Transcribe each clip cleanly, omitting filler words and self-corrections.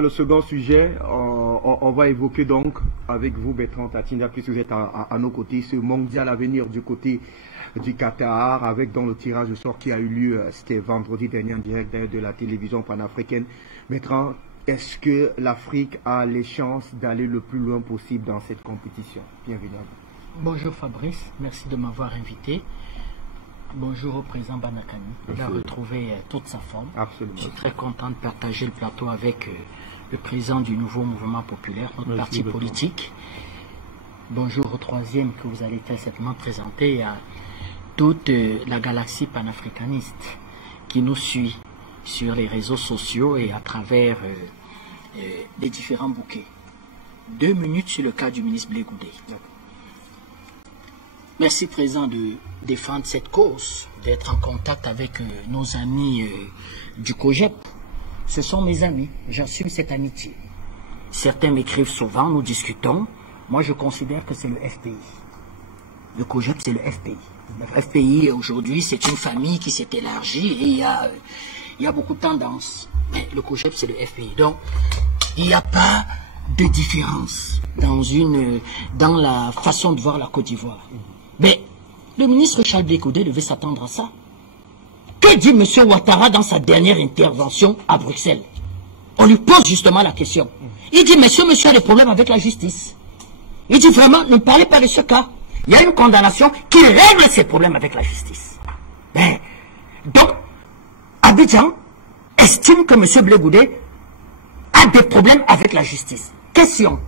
Le second sujet, on va évoquer donc avec vous, Bertrand Tatinga, puisque vous êtes à nos côtés, ce mondial à venir du côté du Qatar, avec dans le tirage au sort qui a eu lieu, c'était vendredi dernier en direct de la télévision panafricaine. Bertrand, est-ce que l'Afrique a les chances d'aller le plus loin possible dans cette compétition? Bienvenue à vous. Bonjour Fabrice, merci de m'avoir invité. Bonjour au président Banakani, il a retrouvé toute sa forme. Absolument. Je suis très content de partager le plateau avec le président du nouveau mouvement populaire, notre parti politique. Bonjour au troisième que vous allez très certainement présenter à toute la galaxie panafricaniste qui nous suit sur les réseaux sociaux et à travers les différents bouquets. 2 minutes sur le cas du ministre Blé Goudé. Merci président de défendre cette cause, d'être en contact avec nos amis du COGEP. Ce sont mes amis, j'assume cette amitié. Certains m'écrivent souvent, nous discutons. Moi je considère que c'est le FPI. Le COGEP c'est le FPI. Le FPI aujourd'hui c'est une famille qui s'est élargie et il y a beaucoup de tendances. Mais le COGEP c'est le FPI. Donc il n'y a pas de différence dans la façon de voir la Côte d'Ivoire. Mais le ministre Charles Blé Goudé devait s'attendre à ça. Que dit M. Ouattara dans sa dernière intervention à Bruxelles? On lui pose justement la question. Il dit, monsieur a des problèmes avec la justice. Il dit vraiment, ne parlez pas de ce cas. Il y a une condamnation qui règle ses problèmes avec la justice. Ben, donc, Abidjan estime que M. Blé Goudé a des problèmes avec la justice. Question.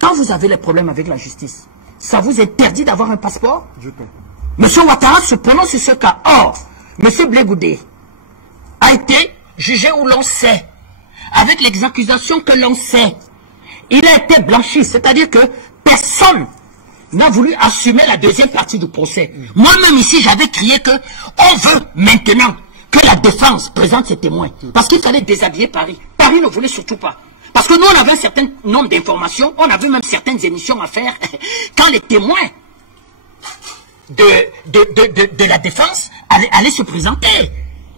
Quand vous avez les problèmes avec la justice, ça vous interdit d'avoir un passeport? Monsieur Ouattara se prononce sur ce cas. Or, monsieur Blé Goudé a été jugé où l'on sait, avec les accusations que l'on sait. Il a été blanchi, c'est-à-dire que personne n'a voulu assumer la deuxième partie du procès. Moi-même ici, j'avais crié que on veut maintenant que la défense présente ses témoins. Parce qu'il fallait déshabiller Paris. Paris ne voulait surtout pas. Parce que nous, on avait un certain nombre d'informations, on avait même certaines émissions à faire. Quand les témoins de la défense allaient se présenter,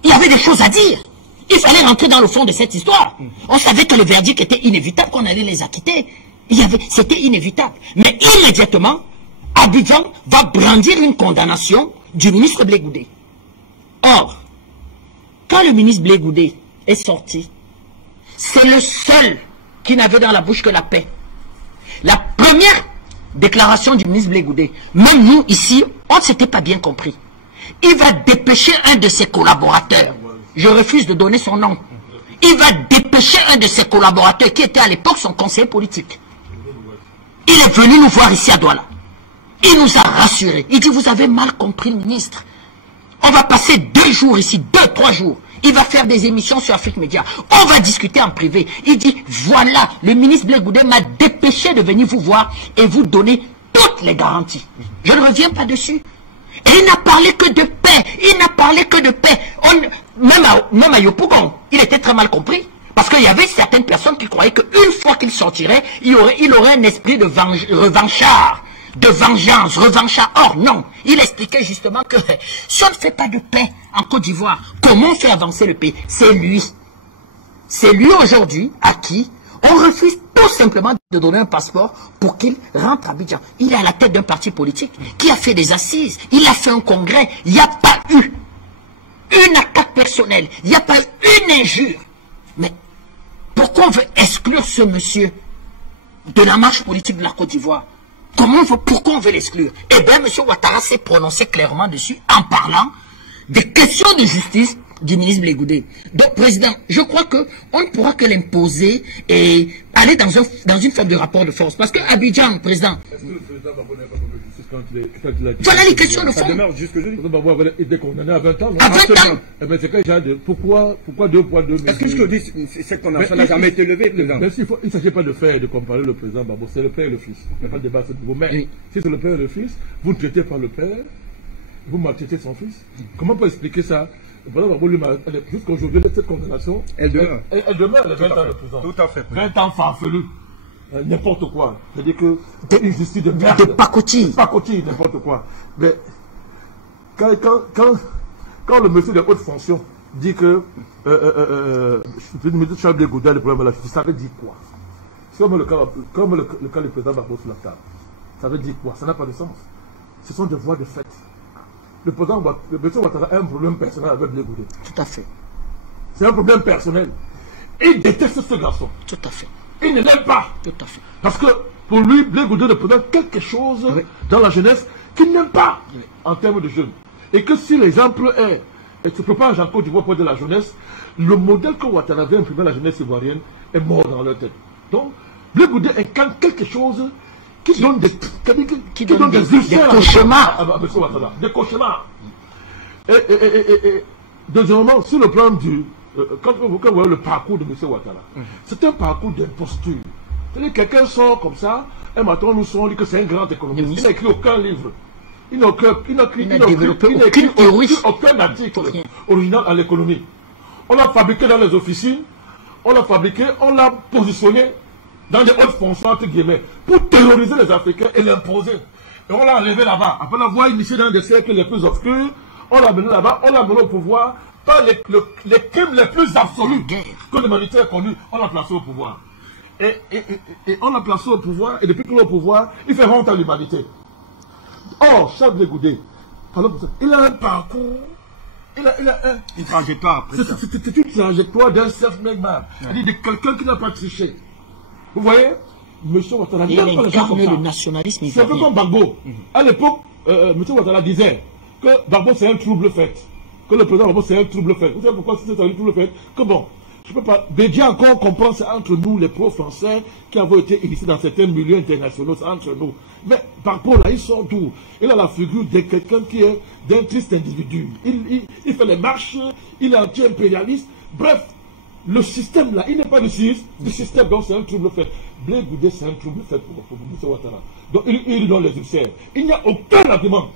il y avait des choses à dire. Il fallait rentrer dans le fond de cette histoire. On savait que le verdict était inévitable, qu'on allait les acquitter. C'était inévitable. Mais immédiatement, Abidjan va brandir une condamnation du ministre Blé Goudé. Or, quand le ministre Blé Goudé est sorti, c'est le seul qui n'avait dans la bouche que la paix. La première déclaration du ministre Blé Goudé, même nous ici, on ne s'était pas bien compris. Il va dépêcher un de ses collaborateurs. Je refuse de donner son nom. Il va dépêcher un de ses collaborateurs qui était à l'époque son conseiller politique. Il est venu nous voir ici à Douala. Il nous a rassurés. Il dit, vous avez mal compris le ministre. On va passer 2 jours ici, 2-3 jours. Il va faire des émissions sur Afrique Média. On va discuter en privé. Il dit, voilà, le ministre Blé Goudé m'a dépêché de venir vous voir et vous donner toutes les garanties. Je ne reviens pas dessus. Et il n'a parlé que de paix. Il n'a parlé que de paix. Même à Yopougon, il était très mal compris. Parce qu'il y avait certaines personnes qui croyaient qu'une fois qu'il sortirait, il aurait un esprit de revanchard. De vengeance, revanchard. Or, non. Il expliquait justement que si on ne fait pas de paix en Côte d'Ivoire, comment on fait avancer le pays? C'est lui. C'est lui aujourd'hui à qui on refuse tout simplement de donner un passeport pour qu'il rentre à Abidjan. Il est à la tête d'un parti politique qui a fait des assises. Il a fait un congrès. Il n'y a pas eu une attaque personnelle. Il n'y a pas eu une injure. Mais pourquoi on veut exclure ce monsieur de la marche politique de la Côte d'Ivoire? Pourquoi on veut l'exclure? Eh bien, M. Ouattara s'est prononcé clairement dessus en parlant des questions de justice du ministre Blé Goudé. Donc, président, je crois qu'on ne pourra que l'imposer et aller dans une forme de rapport de force. Parce que Abidjan, président... Est-ce que le président va connaître la forme de justice quand il a dit... Voilà les questions de fond. Ça demeure jusque jeudi. Il était condamné à 20 ans. Non? À 20 ans. Eh bien, c'est quand il de... Pourquoi 2 poids 2 mesures? Est-ce que ce que dit, cette condamnation n'a jamais été levée, président? Il ne s'agit pas de comparer le président Babo, c'est le père et le fils. Il n'y a pas de débat à ce niveau. Mais si c'est le père et le fils, vous ne traitez pas le père, vous maltraitez son fils. Comment on peut expliquer ça? Voilà, jusqu'à aujourd'hui, cette condamnation, elle demeure. Elle demeure, les 20 ans de prison. Tout à fait. 20 ans farfelu. N'importe quoi. C'est-à-dire que une justice de merde. De pacotille. Pacotille, n'importe quoi. Mais quand le monsieur de haute fonction dit que Charles Blé Goudé, le problème de la justice, ça veut dire quoi? Comme le cas du président Gbagbo sur la table. Ça veut dire quoi? Ça n'a pas de sens. Ce sont des voies de fait. Le président Ouattara a un problème personnel avec Blé Goudé. Tout à fait. C'est un problème personnel. Il déteste ce garçon. Tout à fait. Il ne l'aime pas. Tout à fait. Parce que pour lui, Blé Goudé représente quelque chose dans la jeunesse qu'il n'aime pas en termes de jeunes. Et que si l'exemple est, et se propage en Côte d'Ivoire pour de la jeunesse, le modèle que Ouattara avait imprimé à la jeunesse ivoirienne est mort dans leur tête. Donc, Blé Goudé incarne quelque chose qui donne des cauchemars à M. Ouattara. Des cauchemars. Et deuxièmement, sur le plan du... quand vous voyez le parcours de M. Ouattara, c'est un parcours d'imposture. C'est-à-dire quelqu'un sort comme ça, un matin nous on dit que c'est un grand économiste. Il n'a écrit aucun livre. Il n'a écrit aucun article original à l'économie. On l'a fabriqué dans les officines, on l'a fabriqué, on l'a positionné dans des hautes fonctions, entre guillemets, pour terroriser les Africains et l'imposer. Et on l'a enlevé là-bas. Après l'avoir initié dans des cercles les plus obscurs, on l'a amené là-bas, on l'a amené au pouvoir, par les crimes les plus absolus que l'humanité a connus, on l'a placé au pouvoir. Et on l'a placé au pouvoir, et depuis qu'il est au pouvoir, il fait honte à l'humanité. Or, Charles Blé Goudé, il a un parcours, il a une trajectoire. C'est une trajectoire d'un self-made man. C'est-à-dire de quelqu'un qui n'a pas triché. Vous voyez, M. Ouattara il incarne le nationalisme ivoirien. C'est un peu comme Gbagbo. À l'époque, M. Ouattara disait que Gbagbo c'est un trouble fait. Que le président Gbagbo c'est un trouble fait. Vous savez pourquoi c'est un trouble fait? Que bon, je peux pas. Bédia encore comprend, c'est entre nous, les pro-français, qui avons été initiés dans certains milieux internationaux, c'est entre nous. Mais par rapport là, ils sont d'où? Il a la figure de quelqu'un qui est d'un triste individu. Il fait les marches, il est anti-impérialiste. Bref, le système là, il n'est pas du système, donc c'est un trouble fait. Blé Goudé, c'est un trouble fait pour M. Ouattara. Donc il donne les ulcères. Il n'y a aucun argument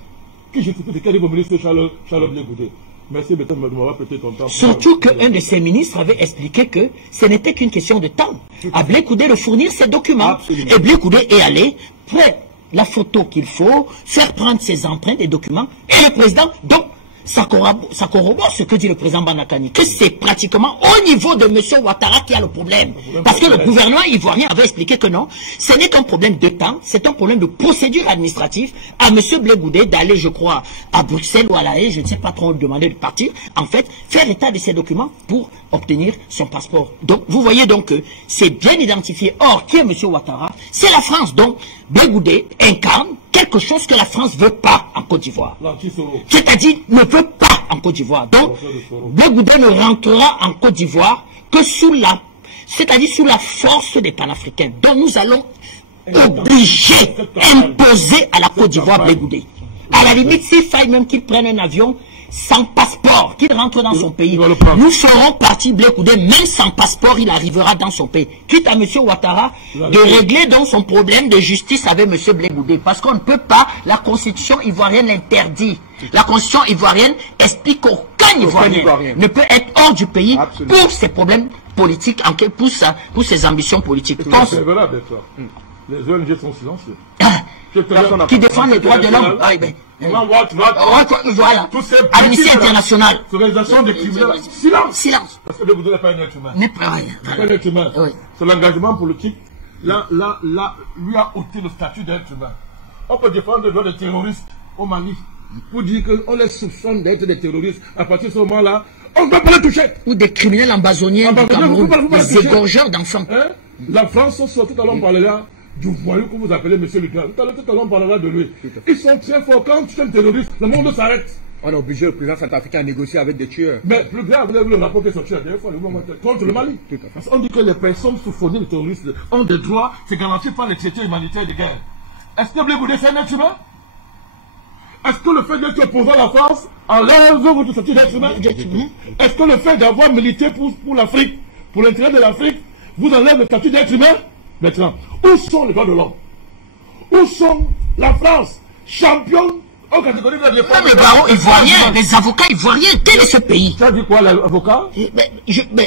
qui justifie de quel ministre Charles Blé Goudé. Merci de m'avoir prêté ton temps. Surtout qu'un de ses ministres avait expliqué que ce n'était qu'une question de temps. À Blé Goudé de fournir ses documents. Absolument. Et Blé Goudé est allé prendre la photo qu'il faut, faire prendre ses empreintes et documents. Et le président, donc, ça corrobore ce que dit le président Banakani, que c'est pratiquement au niveau de M. Ouattara qui a le problème. Parce que le gouvernement ivoirien avait expliqué que non, ce n'est qu'un problème de temps, c'est un problème de procédure administrative à M. Blé Goudé d'aller, je crois, à Bruxelles ou à La Haye, je ne sais pas trop, demander de partir, en fait, faire état de ces documents pour obtenir son passeport. Donc, vous voyez donc que c'est bien identifié. Or, qui est M. Ouattara? C'est la France. Donc, Blé Goudé incarne quelque chose que la France ne veut pas en Côte d'Ivoire. C'est-à-dire, ne veut pas en Côte d'Ivoire. Donc, Blé Goudé ne rentrera en Côte d'Ivoire que sous la, c'est-à-dire sous la force des panafricains. Donc, nous allons obliger, imposer à la Côte d'Ivoire Blé Goudé. À la limite, s'il faille même qu'il prenne un avion sans passeport, qu'il rentre dans son pays, nous ferons partie Blé Goudé, même sans passeport, il arrivera dans son pays. Quitte à M. Ouattara de régler donc son problème de justice avec M. Blé Goudé. Parce qu'on ne peut pas, la constitution ivoirienne l'interdit. La constitution ivoirienne explique qu'aucun Ivoirien ne peut être hors du pays pour ses problèmes politiques, pour ses ambitions politiques. C'est vrai, les ONG sont silencieux. Qui défendent les droits de l'homme. Voilà. Amnesty International. Organisation des criminels. Silence. Silence. Parce que Blé Goudé n'est pas un être humain. N'est pas rien. Pas un être humain. C'est l'engagement politique. Là, lui a ôté le statut d'être humain. On peut défendre les droits des terroristes au Mali. Pour dire qu'on les soupçonne d'être des terroristes. À partir de ce moment-là, on ne peut pas les toucher. Ou des criminels ambazoniens du Cameroun, des égorgeurs d'enfants. La France, tout à l'heure, on parlera du voyou que vous appelez M. Lucas. Tout à l'heure, on parlera de lui. Ils sont très forts. Quand tu es un terroriste, le monde s'arrête. On a obligé le président centrafricain à négocier avec des tueurs. Mais plus grave, vous avez vu le rapport qui est sorti la dernière fois, contre le Mali. Parce qu'on dit que les personnes sous fondées de terroristes ont des droits, c'est garanti par les traités humanitaires de guerre. Est-ce que Blé Goudé c'est un être humain? Est-ce que le fait d'être opposant à la France enlève votre statut d'être humain? Est-ce que le fait d'avoir milité pour l'Afrique, pour l'intérêt de l'Afrique, vous enlève le statut d'être humain? Maintenant, où sont les droits de l'homme? Où sont la France, championne en catégorie de la défense? Les barons ivoiriens, les avocats ivoiriens, quel est ce pays? Tu as dit quoi, l'avocat?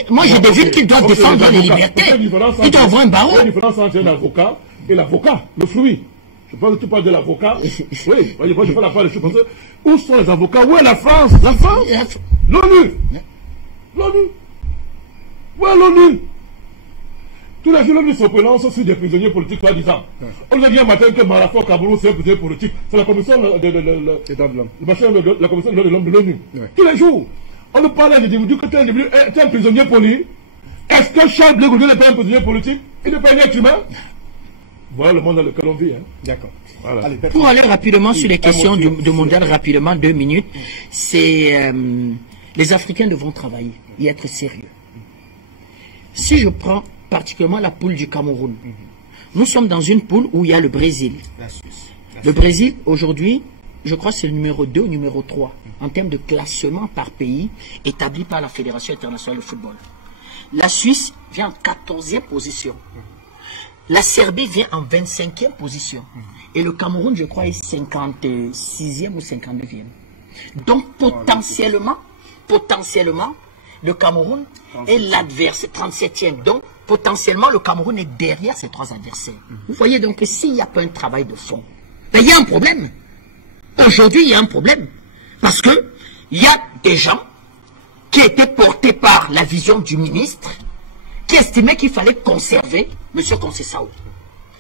Moi, je devine qu'ils doivent défendre les libertés. Ils doivent avoir un barreau. Il y a une différence entre un avocat et l'avocat, le fruit. Je pense que tu parles de l'avocat. Oui, je fais la part des choses. Où sont les avocats? Où est la France? La France? L'ONU. L'ONU. Ouais, l'ONU. Tous les jours, ils se prononcent sur des prisonniers politiques, par disant. On a dit un matin que Marafo au Cameroun, c'est un prisonnier politique. C'est la commission de la commission de l'homme de l'ONU. Tous les jours, on nous parle d'individus que tu es un prisonnier politique. Est-ce que Charles Blé Goudieu n'est pas un prisonnier politique? Il n'est pas un être humain? Voilà le monde dans lequel on vit. Hein. D'accord. Voilà. Pour aller rapidement sur les questions du mondial, rapidement, 2 minutes, c'est les Africains devront travailler et être sérieux. Si je prends particulièrement la poule du Cameroun, nous sommes dans une poule où il y a le Brésil. Le Brésil, aujourd'hui, je crois que c'est le numéro 2 ou numéro 3 en termes de classement par pays établi par la Fédération internationale de football. La Suisse vient en 14e position. La Serbie vient en 25e position. Et le Cameroun, je crois, est 56e ou 59e. Donc, potentiellement, le Cameroun est l'adversaire, 37e. Donc, potentiellement, le Cameroun est derrière ces 3 adversaires. Vous voyez donc que s'il n'y a pas un travail de fond, ben, il y a un problème. Aujourd'hui, il y a un problème. Parce que il y a des gens qui étaient portés par la vision du ministre, qui estimaient qu'il fallait conserver M. Conceição,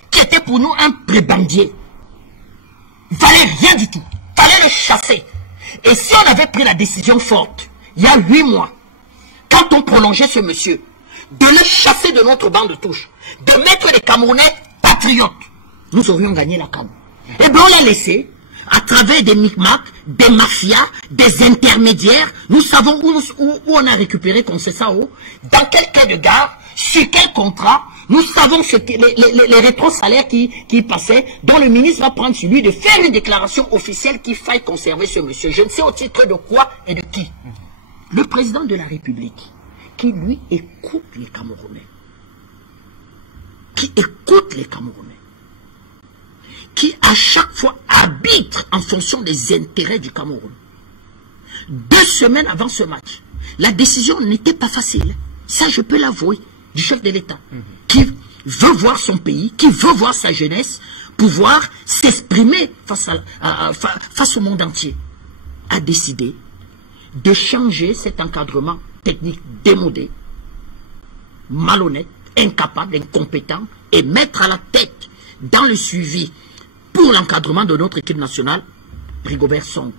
qui était pour nous un prébendier. Il ne fallait rien du tout. Il fallait le chasser. Et si on avait pris la décision forte, il y a 8 mois, quand on prolongeait ce monsieur, de le chasser de notre banc de touche, de mettre les Camerounais patriotes, nous aurions gagné la CAN. Et bien on l'a laissé, à travers des micmacs, des mafias, des intermédiaires. Nous savons où on a récupéré Conceição, dans quel quai de gare, sur quel contrat. Nous savons ce que, les rétro-salaires qui passaient, dont le ministre va prendre sur lui de faire une déclaration officielle qu'il faille conserver ce monsieur. Je ne sais au titre de quoi et de qui. Le président de la République, qui lui écoute les Camerounais, qui à chaque fois arbitre en fonction des intérêts du Cameroun. 2 semaines avant ce match, la décision n'était pas facile. Ça, je peux l'avouer, du chef de l'État, qui veut voir son pays, qui veut voir sa jeunesse, pouvoir s'exprimer face au monde entier, a décidé de changer cet encadrement technique démodé, malhonnête, incapable, incompétent, et mettre à la tête, dans le suivi, pour l'encadrement de notre équipe nationale, Rigobert Song.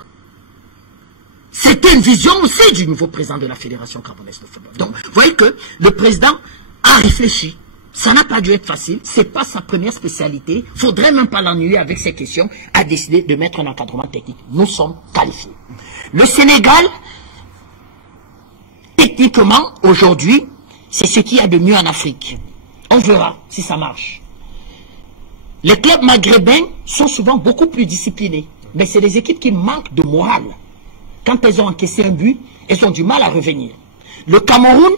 C'était une vision aussi du nouveau président de la Fédération camerounaise de football. Donc, vous voyez que le président a réfléchi. Ça n'a pas dû être facile. Ce n'est pas sa première spécialité. Il ne faudrait même pas l'ennuyer avec ces questions. A décidé de mettre un encadrement technique. Nous sommes qualifiés. Le Sénégal, techniquement, aujourd'hui, c'est ce qu'il y a de mieux en Afrique. On verra si ça marche. Les clubs maghrébins sont souvent beaucoup plus disciplinés. Mais c'est des équipes qui manquent de morale. Quand elles ont encaissé un but, elles ont du mal à revenir. Le Cameroun,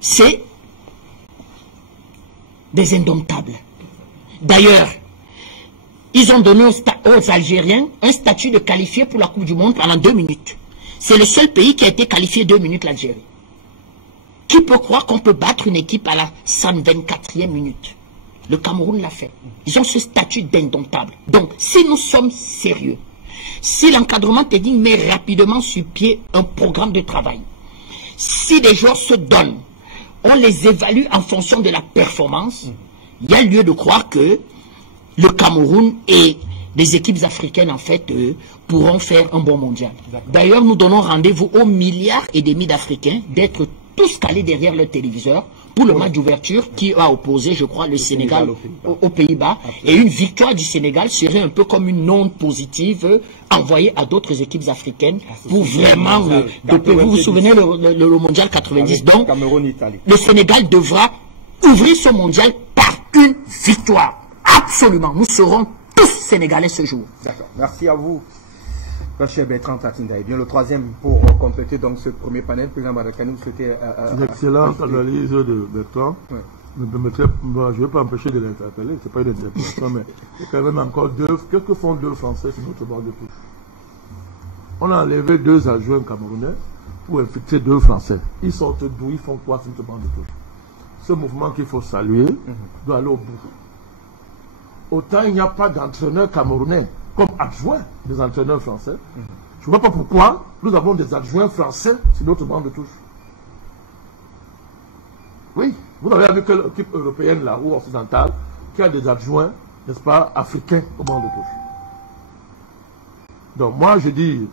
c'est des indomptables. D'ailleurs, ils ont donné aux Algériens un statut de qualifié pour la Coupe du Monde pendant 2 minutes. C'est le seul pays qui a été qualifié 2 minutes, l'Algérie. Qui peut croire qu'on peut battre une équipe à la 124e minute? Le Cameroun l'a fait. Ils ont ce statut d'indomptable. Donc, si nous sommes sérieux, si l'encadrement technique met rapidement sur pied un programme de travail, si des joueurs se donnent, on les évalue en fonction de la performance, il y a lieu de croire que le Cameroun et les équipes africaines, en fait, pourront faire un bon mondial. D'ailleurs, nous donnons rendez-vous aux 1,5 milliard d'Africains d'être tous calés derrière le téléviseur pour le match d'ouverture qui a opposé, je crois, le Sénégal aux Pays-Bas. Et une victoire du Sénégal serait un peu comme une onde positive envoyée à d'autres équipes africaines pour vraiment... vous vous souvenez le mondial 90. Donc, le Sénégal devra ouvrir ce mondial par une victoire. Absolument. Nous serons tous Sénégalais ce jour. D'accord. Merci à vous. Cher Bertrand Tatinda. Et bien le troisième pour compléter donc ce premier panel, président Madakanou, c'était... Une excellente analyse de Bertrand. Ouais. Je ne vais pas empêcher de l'interpeller, ce n'est pas une interpellation, mais il y a quand même encore 2. Qu'est-ce que font 2 Français sur notre bord de touche? On a enlevé 2 adjoints camerounais pour infecter 2 Français. Ils sortent d'où? Ils font quoi sur notre bord de touche? Ce mouvement qu'il faut saluer doit aller au bout. Autant il n'y a pas d'entraîneurs camerounais comme adjoints des entraîneurs français. Je ne vois pas pourquoi nous avons des adjoints français sur notre banc de touche. Oui, vous n'avez vu que l'équipe européenne là, ou occidentale, qui a des adjoints, n'est-ce pas, africains au banc de touche. Donc moi je dis,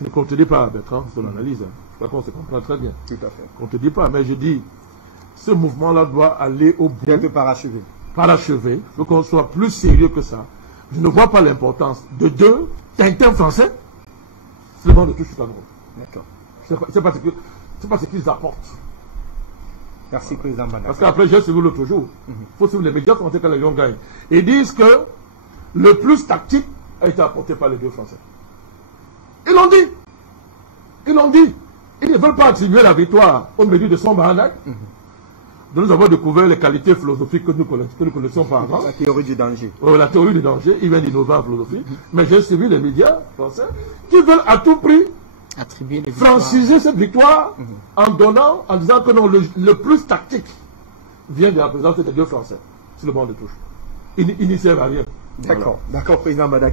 je ne contredis pas Bertrand sur l'analyse, hein. Je crois qu'on se comprend très bien. Tout à fait. Je ne contredis pas, mais je dis, ce mouvement-là doit aller au bout. Bien que parachevé. Parachevé, il faut qu'on soit plus sérieux que ça. Je ne vois pas l'importance de deux Tintins français, c'est le banc de touche du Cameroun. D'accord. C'est pas ce qu'ils apportent. Merci, Président Mbanda. Parce qu'après, j'ai suivi l'autre jour. Il faut suivre les médias français quand les gens gagnent. Ils disent que le plus tactique a été apporté par les deux Français. Ils l'ont dit. Ils l'ont dit. Ils ne veulent pas attribuer la victoire au milieu de son baranac. Nous avons découvert les qualités philosophiques que nous connaissions pas avant. La théorie du danger. La théorie du danger, il vient d'innover en philosophie. Mais j'ai suivi les médias français qui veulent à tout prix Attribuer les franciser cette victoire en donnant, en disant que non, le plus tactique vient de la présence des deux Français sur le banc de touche. Ils n'y servent à rien. D'accord. D'accord, Président Mbanda.